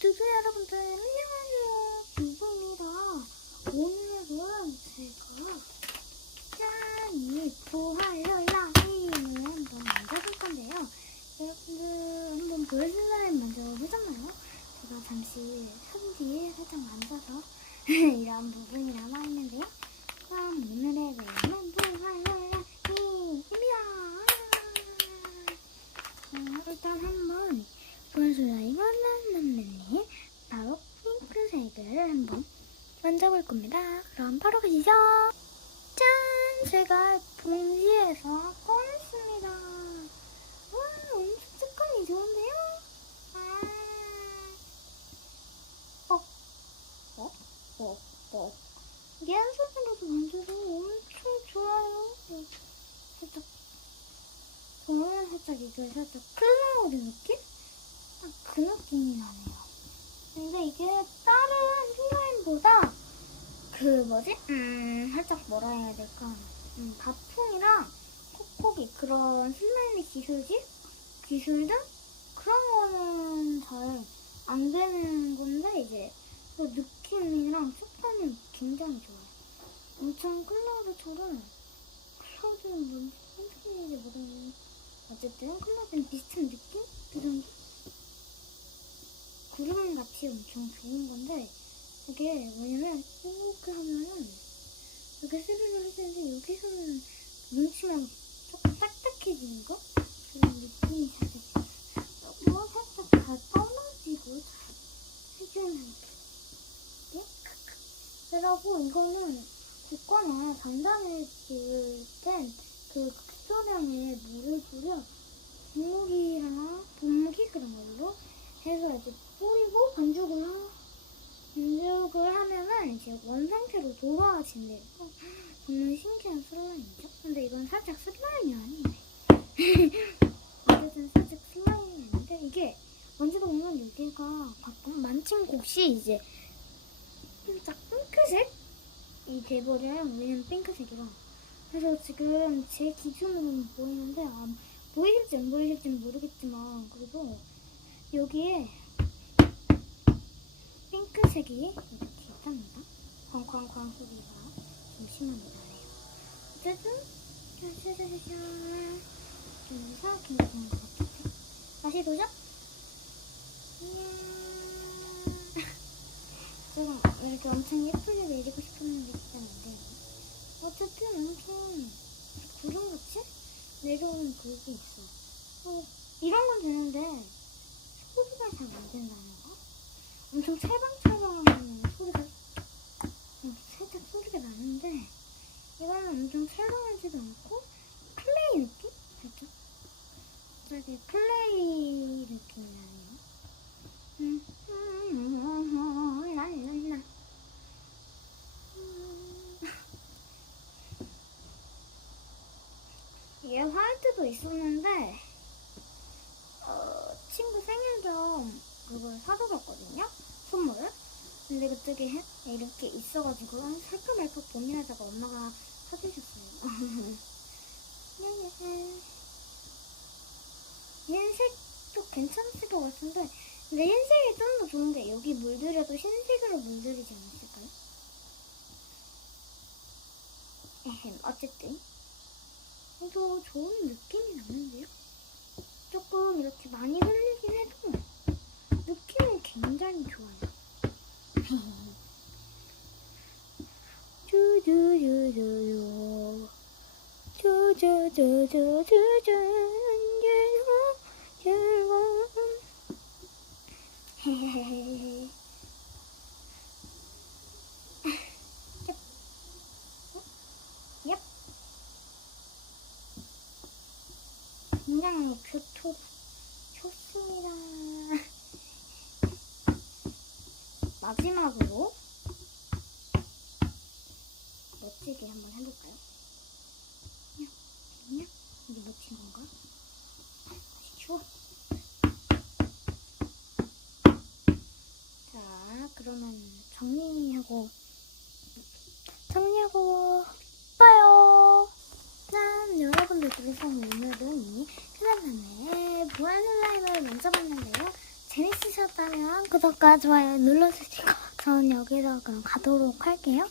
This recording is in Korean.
두두 여러분들 안녕하세요. 김부입니다. 오늘은 제가 짠이 부활롤라임을 한번 만들어볼 건데요. 여러분들 한번 볼슬라임 만들어보셨나요? 제가 잠시 선지에 살짝 만져서 이런 부분이 남아있는데요 그럼 오늘의 내용은 부활롤라임입니다 자, 일단 한번 볼슬라임을 만드는 바로 핑크색을 한번 만져볼 겁니다. 그럼 바로 가시죠. 짠! 제가 봉지에서 꺼냈습니다. 와, 엄청 색감이 좋은데요? 아. 어? 어? 어? 어? 이게 한 손으로도 만져도 엄청 좋아요. 네. 살짝, 저는 살짝 이거 살짝 클라우드 느낌? 딱 그 느낌이 나네요. 근데 이게 다른 슬라임보다 그 뭐지? 음 살짝 뭐라 해야 될까? 음 바풍이랑 콕콕이 그런 슬라임 기술지? 기술들? 그런 거는 잘 안 되는 건데 이제 그 느낌이랑 색감이 굉장히 좋아요. 엄청 클라우드처럼 클라우드는 뭔 선생님인지 모르는 어쨌든 클라우드는 비슷한 느낌? 그 정도? 구름 같이 엄청 좋은 건데 이게 왜냐면 이렇게 하면은 이렇게 스르르 했는데 여기서는 뭉치면 조금 딱딱해지는 거? 그런 느낌이 살짝 뭐 살짝 다 떨어지고 해주는 게. 그러고 이거는 붓거나 단단해질 땐그 극소량의 물을 뿌려 분무기나 분무기 그런 걸로 해서 이제 뿌리고 반죽을 하, 반죽을 하면은 이제 돌아와진대요. 정말 신기한 슬라임이죠? 근데 이건 살짝 슬라임이 아닌데. 어쨌든 살짝 슬라임이 아닌데 이게 만지다 보면 여기가 가끔 만진 곳이 이제 살짝 핑크색이 돼버려요. 왜냐면 핑크색이라. 그래서 지금 제 기준으로는 보이는데 아, 보이실지 안 보이실지 모르겠지만 그래도 여기에 핑크색이 이렇게 있답니다. 소리가 좀 심합니다. 네. 어쨌든 샤샤샤샤 여기서 김치는 같겠죠? 다시 도전! 제가 이렇게 엄청 예쁘게 내리고 싶었는데 돼요. 어쨌든 엄청 구름같이 내려오는 그게 있어. 어, 이런 건 되는데 소리가 잘 안 된다는 거? 엄청 찰방찰방하는 소리가 음, 살짝 소리가 나는데 이거는 엄청 찰방하지도 않고 플레이 느낌? 살짝 갑자기 플레이 느낌이 나네요 음, 음, 랄랄라 음. 얘 화이트도 있었는데 어, 친구 생일 좀 그걸 사줘봤거든요. 선물을. 근데 그쪽에 해- 이렇게 있어가지고 살까 말까 고민하다가 엄마가 사주셨어요. 네. 흰색도 괜찮을 것 같은데 근데 흰색이 좀 더 좋은 게 여기 물들여도 흰색으로 물들이지 않았을까요? 에헴 어쨌든 그래도 좋은 느낌이 나는데요? 조금 이렇게 많이 흘리긴 해도 느낌은 굉장히 좋아요. 쭈쭈쭈쭈쭈 쭈쭈쭈쭈쭈쭈. 굉장히 교토 좋습니다. 마지막으로 멋지게 한번 해볼까요? 그냥, 그냥 이게 멋진 건가? 다시 추워. 자, 그러면 정리하고 정리하고 봐요. 짠! 여러분들 그래서 오늘은 이 클라만의 무한 슬라임을 만져봤는데요. 재밌으셨다면 구독과 좋아요 눌러주시고 저는 여기서 그럼 가도록 할게요.